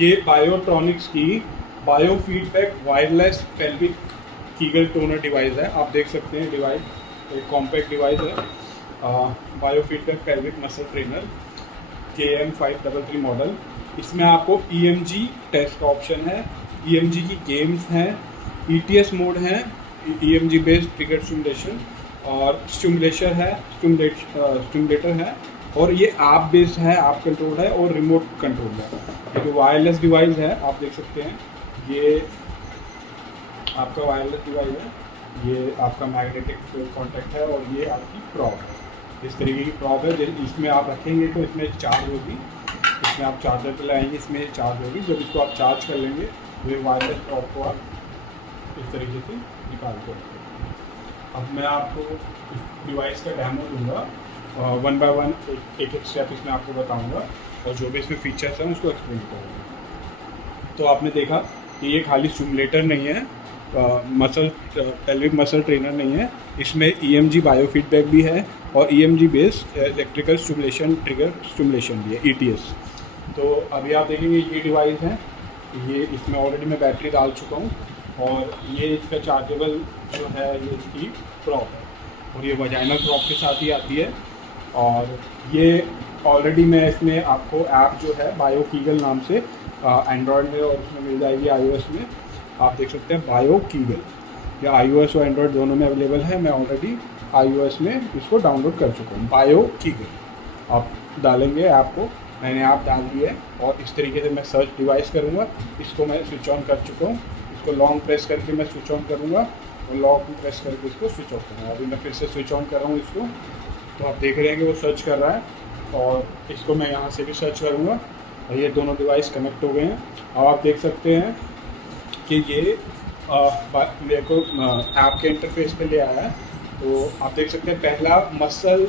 ये बायोट्रॉनिक्स की bio feedback wireless pelvic Kegel toner device है। आप देख सकते हैं डिवाइस एक कॉम्पैक्ट डिवाइस है। Bio feedback pelvic muscle trainer KM533 model. इसमें आपको EMG टेस्ट का ऑप्शन है, EMG की गेम्स हैं, ETS मोड है, EMG बेस्ड ट्रिगर स्टिमुलेशन और स्टिमुलेटर है, और ये ऐप बेस्ड है, ऐप कंट्रोल है और रिमोट कंट्रोल है। ये जो वायरलेस डिवाइस है आप देख सकते हैं, ये आपका वायरलेस डिवाइस है, ये आपका मैग्नेटिक कॉन्टैक्ट है और ये आपकी प्रॉप है। इस तरीके की प्रॉप है, इसमें आप रखेंगे तो इसमें चार्ज होगी, इसमें आप चार्जर पे लाएंगे, इसमें चार्ज होगी। जब इसको आप चार्ज कर लेंगे तो ये वायरलेस प्रॉप को आप इस तरीके से निकाल कर रखेंगे। अब मैं आपको इस डिवाइस का डेमो दूंगा, 1 बाय 1 एक एक स्टेप इसमें आपको बताऊंगा और जो भी इसमें फीचर्स हैं उसको एक्सप्लेन करूँगा। तो आपने देखा कि ये खाली स्टिमुलेटर नहीं है, पेल्विक मसल ट्रेनर नहीं है, इसमें EMG बायो फीडबैक भी है और EMG based electrical stimulation trigger stimulation भी है, ETS। तो अभी आप देखेंगे ये डिवाइस है, ये इसमें ऑलरेडी मैं बैटरी डाल चुका हूँ और ये इसका चार्जेबल जो है ये इसकी प्रॉप है और ये वजाइनल प्रॉप के साथ ही आती है। और ये ऑलरेडी मैं इसमें आपको ऐप जो है बायो कीगल नाम से एंड्रॉयड में और उसमें मिल जाएगी iOS में। आप देख सकते हैं बायो कीगल, या iOS और एंड्रॉयड दोनों में अवेलेबल है। मैं ऑलरेडी iOS में इसको डाउनलोड कर चुका हूँ। बायो कीगल आप डालेंगे ऐप को, मैंने ऐप डाल दिया है और इस तरीके से मैं सर्च डिवाइस करूँगा। इसको मैं स्विच ऑन कर चुका हूँ, इसको लॉन्ग प्रेस करके मैं स्विच ऑन करूँगा और लॉन्ग प्रेस करके इसको स्विच ऑफ करूँगा। अभी मैं फिर से स्विच ऑन कर रहा हूँ इसको, तो आप देख रहे हैं कि वो सर्च कर रहा है और इसको मैं यहाँ से भी सर्च करूँगा और ये दोनों डिवाइस कनेक्ट हो गए हैं। और आप देख सकते हैं कि ये मेरे को ऐप के इंटरफेस पे ले आया है। तो आप देख सकते हैं पहला मसल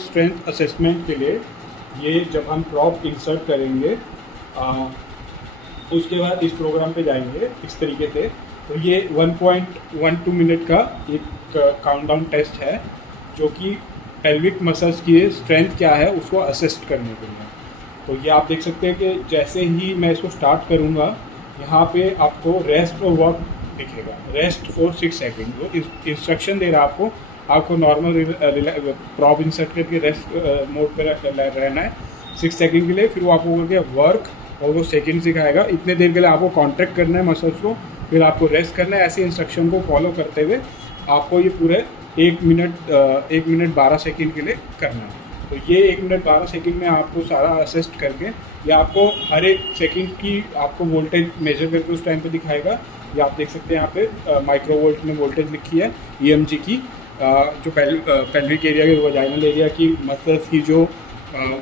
स्ट्रेंथ असेसमेंट के लिए ये जब हम प्रॉप इंसर्ट करेंगे उसके बाद इस प्रोग्राम पे जाएंगे इस तरीके से, तो ये 1.12 मिनट का एक काउंटडाउन टेस्ट है जो कि पेल्विक मसल्स की स्ट्रेंथ क्या है उसको असिस्ट करने के लिए। तो ये आप देख सकते हैं कि जैसे ही मैं इसको स्टार्ट करूँगा यहाँ पे आपको रेस्ट और वर्क दिखेगा, रेस्ट फॉर 6 सेकेंड। वो इंस्ट्रक्शन दे रहा है आपको नॉर्मल प्रॉप इंसर्ट करके रेस्ट मोड पर रहना है 6 सेकेंड के लिए, फिर वो आपको करके वर्क और वो सेकेंड सिखाएगा। इतने देर के लिए आपको कॉन्ट्रैक्ट करना है मसल्स को, फिर आपको रेस्ट करना है। ऐसे इंस्ट्रक्शन को फॉलो करते हुए आपको ये पूरे 1 मिनट 12 सेकेंड के लिए करना है। तो ये 1 मिनट 12 सेकेंड में आपको सारा असिस्ट करके या आपको हर एक सेकेंड की आपको वोल्टेज मेजर करके उस टाइम पे दिखाएगा। ये आप देख सकते हैं यहाँ पे माइक्रो वोल्ट में वोल्टेज लिखी है EMG की, जो पेल्विक एरिया के वजाइनल एरिया की मसल्स की जो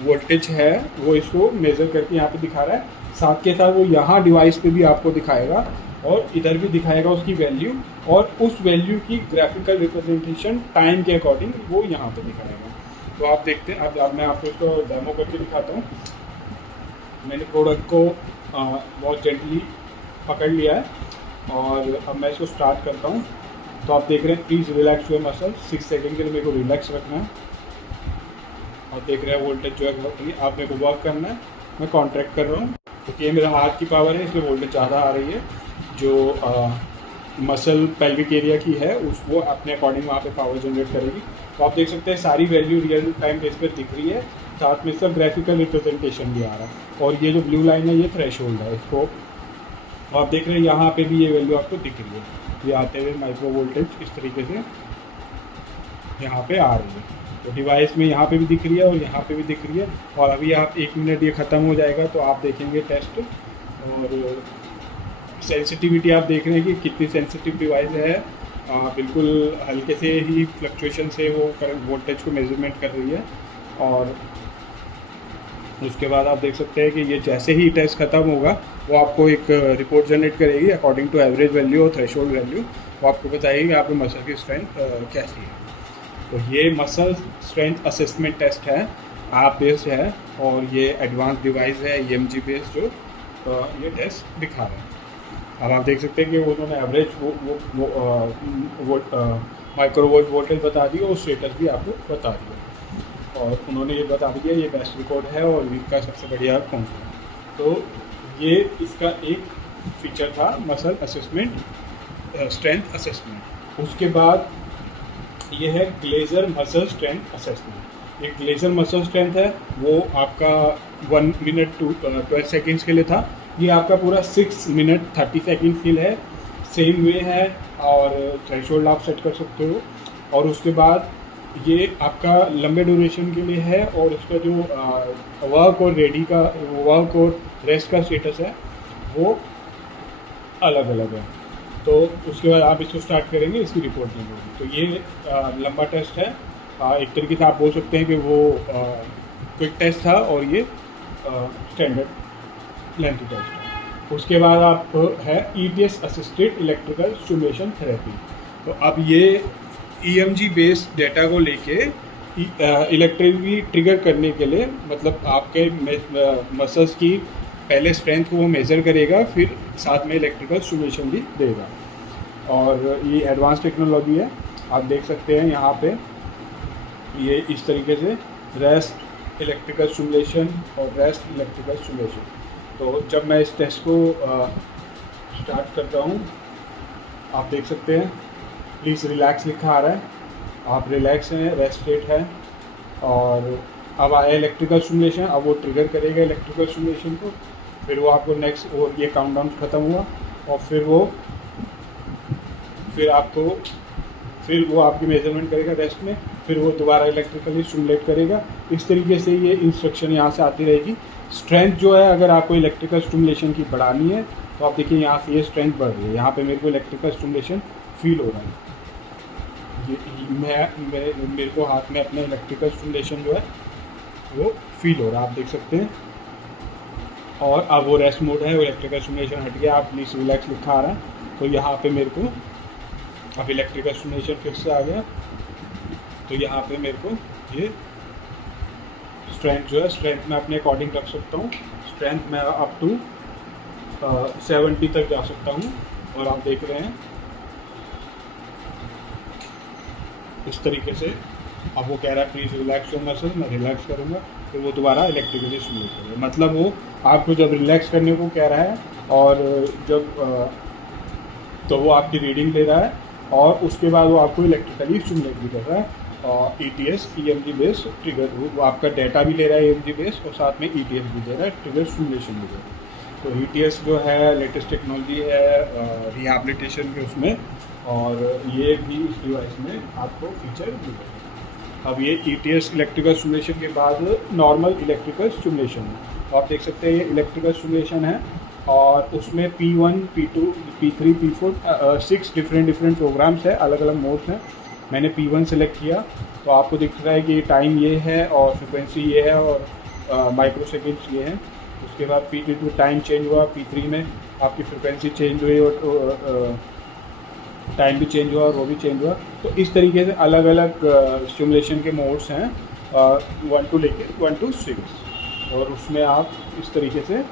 वोल्टेज है वो इसको मेज़र करके यहाँ पे दिखा रहा है। साथ के साथ वो यहाँ डिवाइस पे भी आपको दिखाएगा और इधर भी दिखाएगा उसकी वैल्यू, और उस वैल्यू की ग्राफिकल रिप्रेजेंटेशन टाइम के अकॉर्डिंग वो यहाँ पे दिखाएगा। तो आप देखते हैं, अब मैं आपको इसको डेमो करके दिखाता हूँ। मैंने प्रोडक्ट को बहुत जेंटली पकड़ लिया है और अब मैं इसको स्टार्ट करता हूँ। तो आप देख रहे हैं please relax your muscle, 6 second के लिए मेरे को रिलैक्स रखना है। और देख रहे हैं वोल्टेज जो है आप मेरे को वर्क करना है, मैं कॉन्ट्रैक्ट कर रहा हूँ क्योंकि ये मेरा हाथ की पावर है, इसलिए वोल्टेज ज़्यादा आ रही है। जो मसल पेल्विक एरिया की है उस वो अपने अकॉर्डिंग वहाँ पे पावर जनरेट करेगी। तो आप देख सकते हैं सारी वैल्यू रियल टाइम बेस पर दिख रही है, साथ में इसका ग्राफिकल रिप्रेजेंटेशन भी आ रहा है। और ये जो ब्लू लाइन है ये थ्रेशोल्ड है इसको, और आप देख रहे हैं यहाँ पे भी ये वैल्यू आपको दिख रही है, ये आते हुए माइक्रो वोल्टेज इस तरीके से यहाँ पे आ रही है। तो डिवाइस में यहाँ पे भी दिख रही है और यहाँ पे भी दिख रही है। और अभी आप 1 मिनट ये ख़त्म हो जाएगा तो आप देखेंगे टेस्ट, और सेंसिटिविटी आप देख रहे हैं कि कितनी सेंसिटिव डिवाइस है। बिल्कुल हल्के से ही फ्लक्चुएशन से वो करंट वोल्टेज को मेजरमेंट कर रही है। और उसके बाद आप देख सकते हैं कि ये जैसे ही टेस्ट ख़त्म होगा वो आपको एक रिपोर्ट जनरेट करेगी अकॉर्डिंग टू एवरेज वैल्यू और थ्रेशोल्ड वैल्यू। वो आपको बताएगी कि आपके मसल की स्ट्रेंथ कैसी है। तो ये मसल स्ट्रेंथ असेसमेंट टेस्ट है, ऐप बेस्ड है और ये एडवांस डिवाइस है EMG बेस्ड जो ये टेस्ट दिखा रहा है। अब आप देख सकते हैं कि उन्होंने एवरेज वो माइक्रो वोल्ट वोल्टेज बता दी और स्टेटस भी आपको बता दिया। और उन्होंने ये बता भी दिया ये बेस्ट रिकॉर्ड है और वीक का सबसे बढ़िया कौन सा है। तो ये इसका एक फीचर था मसल असेसमेंट, स्ट्रेंथ असेसमेंट। उसके बाद ये है ग्लेजर मसल स्ट्रेंथ असेसमेंट। ये ग्लेजर मसल स्ट्रेंथ है वो आपका 1 मिनट टू 12 सेकेंड्स के लिए था। ये आपका पूरा 6 मिनट 30 सेकेंड के लिए है, सेम वे है और थ्रेशोल्ड आप सेट कर सकते हो। और उसके बाद ये आपका लंबे ड्यूरेशन के लिए है और इसका जो वर्क और वर्क और रेस्ट का स्टेटस है वो अलग अलग है। तो उसके बाद आप इसको स्टार्ट करेंगे, इसकी रिपोर्ट मिलेगी। तो ये लंबा टेस्ट है, एक तरीके से आप बोल सकते हैं कि वो क्विक टेस्ट था और ये स्टैंडर्ड लेंथ टेस्ट है। उसके बाद आप है ETS assisted electrical stimulation therapy. तो अब ये EMG बेस्ड डेटा को लेके इलेक्ट्रिकली ट्रिगर करने के लिए, मतलब आपके मसल्स की पहले स्ट्रेंथ को वो मेज़र करेगा, फिर साथ में इलेक्ट्रिकल स्टिमुलेशन भी देगा। और ये एडवांस टेक्नोलॉजी है, आप देख सकते हैं यहाँ पे ये इस तरीके से रेस्ट इलेक्ट्रिकल स्टिमुलेशन और रेस्ट इलेक्ट्रिकल स्टिमुलेशन। तो जब मैं इस टेस्ट को स्टार्ट करता हूँ, आप देख सकते हैं प्लीज़ रिलैक्स लिखा आ रहा है, आप रिलैक्स हैं, रेस्ट स्टेट है। और अब आया इलेक्ट्रिकल स्टिमुलेशन, अब वो ट्रिगर करेगा इलेक्ट्रिकल स्टिमुलेशन को, फिर वो आपको नेक्स्ट और ये काउंटडाउन ख़त्म हुआ और फिर वो आपकी मेजरमेंट करेगा रेस्ट में, फिर वो दोबारा इलेक्ट्रिकली स्टिमुलेट करेगा। इस तरीके से ये इंस्ट्रक्शन यहाँ से आती रहेगी। स्ट्रेंथ जो है, अगर आपको इलेक्ट्रिकल स्टिमुलेशन की बढ़ानी है तो आप देखिए यहाँ से ये स्ट्रेंथ बढ़ रही है, यहाँ पे मेरे को इलेक्ट्रिकल स्टिमुलेशन फील हो रहा है। मेरे को हाथ में अपना इलेक्ट्रिकल स्टिमुलेशन जो है वो फील हो रहा है, आप देख सकते हैं। और अब वो रेस्ट मोड है, वो इलेक्ट्रिकल स्टिमुलेशन हट गया, आप प्लीज़ रिलैक्स लिखा आ रहा है। तो यहाँ पे मेरे को अब इलेक्ट्रिकल स्टिमुलेशन फिर से आ गया। तो यहाँ पे मेरे को ये स्ट्रेंथ जो है, स्ट्रेंथ मैं अपने अकॉर्डिंग रख सकता हूँ। स्ट्रेंथ मैं अप टू 70 तक जा सकता हूँ। और आप देख रहे हैं इस तरीके से। अब वो कह रहा है प्लीज़ रिलैक्स योर मसल, मैं रिलैक्स करूँगा, फिर वो दोबारा इलेक्ट्रिकली स्टिमुलेट करेगा। मतलब वो आपको जब रिलैक्स करने को कह रहा है और जब तो वो आपकी रीडिंग ले रहा है और उसके बाद वो आपको इलेक्ट्रिकली स्टिमुलेट भी कर रहा है। और ETS EMG बेस्ड ट्रिगर, वो आपका डाटा भी ले रहा है EMG बेस्ड और साथ में ETS भी दे रहा है, ट्रिगर स्टिमुलेशन भी दे रहा है। तो ETS जो है लेटेस्ट टेक्नोलॉजी है रिहैबिलिटेशन के उसमें, और ये भी इस डिवाइस में आपको फीचर मिलेगा। अब ये ETS इलेक्ट्रिकल स्टिमुलेशन के बाद नॉर्मल इलेक्ट्रिकल स्टिमुलेशन है। तो आप देख सकते हैं ये इलेक्ट्रिकल स्टिमुलेशन है और उसमें P1 P2 P3 P4 6 different programmes है, अलग अलग मोड्स हैं। मैंने P1 सेलेक्ट किया तो आपको दिख रहा है कि टाइम ये है और फ्रिक्वेंसी ये है और माइक्रो सेकेंड्स ये हैं। उसके बाद P2 टाइम चेंज हुआ, P3 में आपकी फ्रिक्वेंसी चेंज हुई और टाइम भी चेंज हुआ और वो भी चेंज हुआ। तो इस तरीके से अलग अलग स्टिमुलेशन के मोड्स हैं 1 to लेके 1 to 6, और उसमें आप इस तरीके से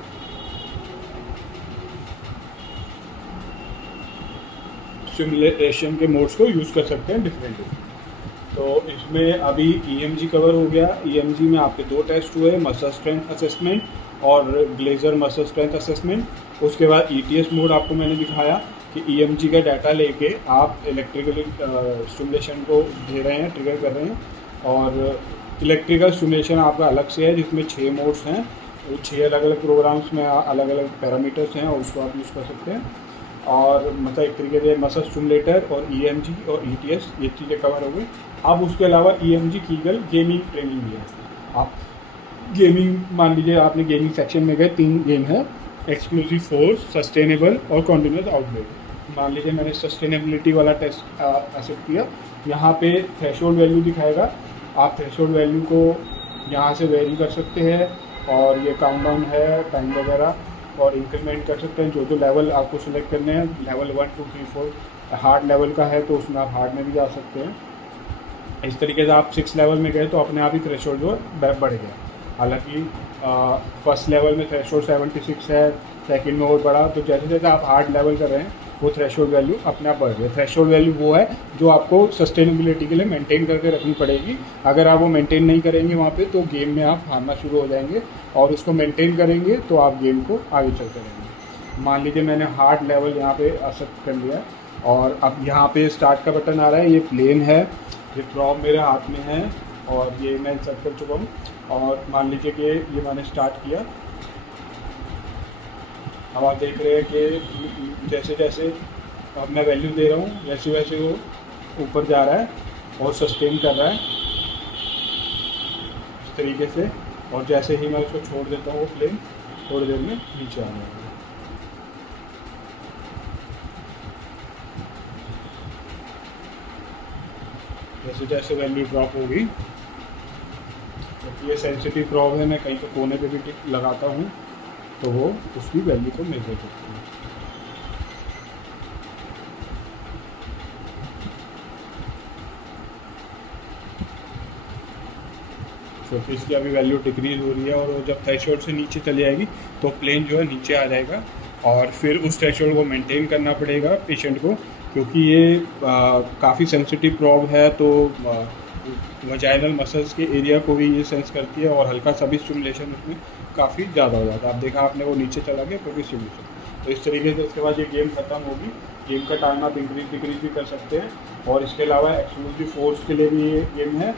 स्टिमुलेशन के मोड्स को यूज़ कर सकते हैं डिफरेंटली। तो इसमें अभी EMG कवर हो गया। EMG में आपके 2 टेस्ट हुए, मसल स्ट्रेंथ असेसमेंट और ग्लेजर मसल स्ट्रेंथ असेसमेंट। उसके बाद ETS मोड आपको मैंने दिखाया कि EMG का डाटा लेके आप इलेक्ट्रिकल स्टिमुलेशन को दे रहे हैं, ट्रिगर कर रहे हैं। और इलेक्ट्रिकल स्टिमुलेशन आपका अलग से है जिसमें 6 मोड्स हैं, 6 अलग अलग प्रोग्राम्स में अलग अलग पैरामीटर्स हैं और उसको आप यूज़ कर सकते हैं। और मतलब एक तरीके से मसल स्टिमुलेटर और EMG और ETS ये चीज़ें कवर हो गई। अब उसके अलावा EMG कीगल गेमिंग ट्रेनिंग भी है। आप गेमिंग, मान लीजिए आपने गेमिंग सेक्शन में गए, 3 गेम है, एक्सक्लूसिव फोर्स, सस्टेनेबल और कॉन्टिन्यूस आउटब्रेक। मान लीजिए मैंने सस्टेनेबिलिटी वाला टेस्ट एक्सेप्ट किया। यहाँ पे थ्रेशोल्ड वैल्यू दिखाएगा, आप थ्रेशोल्ड वैल्यू को यहाँ से वेरी कर सकते हैं और ये काउंटडाउन है, टाइम वगैरह, और इंक्रीमेंट कर सकते हैं जो लेवल आपको सिलेक्ट करने हैं। लेवल 1 2 3 4 हार्ड लेवल का है तो उसमें आप हार्ड में भी जा सकते हैं। इस तरीके से आप 6 लेवल में गए तो अपने आप ही थ्रेशोल्ड जो है बढ़ गया। हालांकि फर्स्ट लेवल में थ्रेशोल्ड 76 है, सेकंड में और बढ़ा। तो जैसे जैसे आप हार्ड लेवल कर रहे हैं वो थ्रेशोल्ड वैल्यू अपने आप बढ़ रही है। थ्रेशोल्ड वैल्यू वो है जो आपको सस्टेनेबिलिटी के लिए मेंटेन करके रखनी पड़ेगी। अगर आप वो मेंटेन नहीं करेंगे वहाँ पे तो गेम में आप हारना शुरू हो जाएंगे, और उसको मेंटेन करेंगे तो आप गेम को आगे चलते रहेंगे। मान लीजिए मैंने हार्ड लेवल यहाँ पे एक्सेप्ट कर लिया, और अब यहाँ पे स्टार्ट का बटन आ रहा है, ये प्लेन है, ये प्रॉप मेरे हाथ में है और ये मैं सेट कर चुका हूँ। और मान लीजिए कि ये मैंने स्टार्ट किया, अब आप देख रहे हैं कि जैसे जैसे अब मैं वैल्यू दे रहा हूँ वैसे वैसे वो ऊपर जा रहा है और सस्टेन कर रहा है इस तरीके से, और जैसे ही मैं उसको छोड़ देता हूँ वो प्लेन थोड़ी देर में नीचे आ जाएगा। जैसे जैसे वैल्यू ड्रॉप होगी, तो ये सेंसिटिव प्रॉब है, मैं कहीं तो कोने पे भी टिक लगाता हूँ तो वो उसकी वैल्यू को मेजर करती है। तो इसकी अभी वैल्यू डिक्रीज हो रही है, और वो जब थ्रेशोल्ड से नीचे चली जाएगी तो प्लेन जो है नीचे आ जाएगा, और फिर उस थ्रेशोल्ड को मेंटेन करना पड़ेगा पेशेंट को, क्योंकि ये काफ़ी सेंसिटिव प्रॉब है। तो वजाइनल मसल्स के एरिया को भी ये सेंस करती है, और हल्का सा भी स्टिमुलेशन उसमें काफ़ी ज़्यादा हो जाता है। आप देखा आपने वो नीचे चला गया क्योंकि स्टिमुलेशन। तो इस तरीके से इसके बाद ये गेम ख़त्म होगी। गेम का टाइम आप इंक्रीज डिक्रीज भी कर सकते हैं, और इसके अलावा एक्सक्लूसिव फोर्स के लिए भी ये गेम है,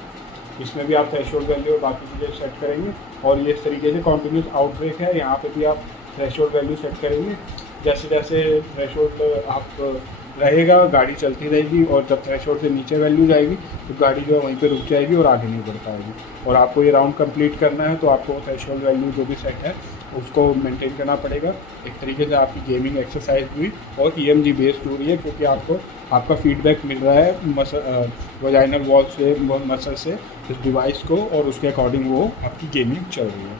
इसमें भी आप थ्रेशोल्ड वैल्यू और बाकी चीज़ें सेट करेंगे। और ये इस तरीके से कॉन्टिन्यूस आउटब्रेक है, यहाँ पे भी आप थ्रेशोल्ड वैल्यू सेट करेंगे। जैसे जैसे थ्रेशोल्ड आप रहेगा गाड़ी चलती रहेगी, और जब थ्रेशोल्ड से नीचे वैल्यू जाएगी तो गाड़ी जो है वहीं पे रुक जाएगी और आगे नहीं बढ़ पाएगी। और आपको ये राउंड कंप्लीट करना है तो आपको थ्रेशोल्ड वैल्यू जो भी सेट है उसको मेंटेन करना पड़ेगा। एक तरीके से आपकी गेमिंग एक्सरसाइज हुई और EMG बेस्ड हो रही है, क्योंकि आपको आपका फीडबैक मिल रहा है वजाइनल वॉल से, मसल से इस डिवाइस को, और उसके अकॉर्डिंग वो आपकी गेमिंग चल रही है।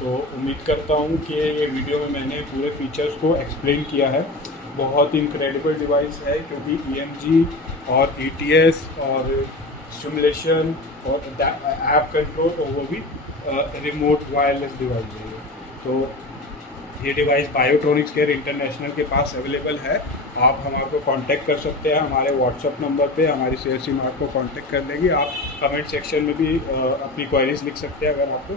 तो उम्मीद करता हूँ कि ये वीडियो में मैंने पूरे फीचर्स को एक्सप्लेन किया है। बहुत इनक्रेडिबल डिवाइस है, क्योंकि EMG और ETS और स्टिमुलेशन और ऐप कंट्रोल, और वो भी रिमोट वायरलेस डिवाइस है। तो ये डिवाइस बायोट्रॉनिक्स केयर इंटरनेशनल के पास अवेलेबल है। आप हमारे कांटेक्ट कर सकते हैं हमारे व्हाट्सअप नंबर पे, हमारी सेल्स टीम आपको कांटेक्ट कर लेंगे। आप कमेंट सेक्शन में भी अपनी क्वेरीज लिख सकते हैं अगर आपको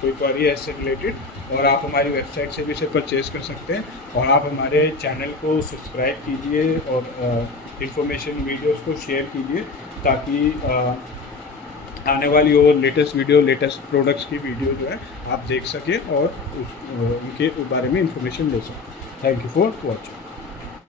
कोई क्वेरी है इससे रिलेटेड, और आप हमारी वेबसाइट से भी इसे परचेज कर सकते हैं। और आप हमारे चैनल को सब्सक्राइब कीजिए और इंफॉर्मेशन वीडियोस को शेयर कीजिए, ताकि आने वाली और लेटेस्ट वीडियो, लेटेस्ट प्रोडक्ट्स की वीडियो जो है आप देख सकें और उनके बारे में इंफॉर्मेशन ले सकें। Thank you for watching.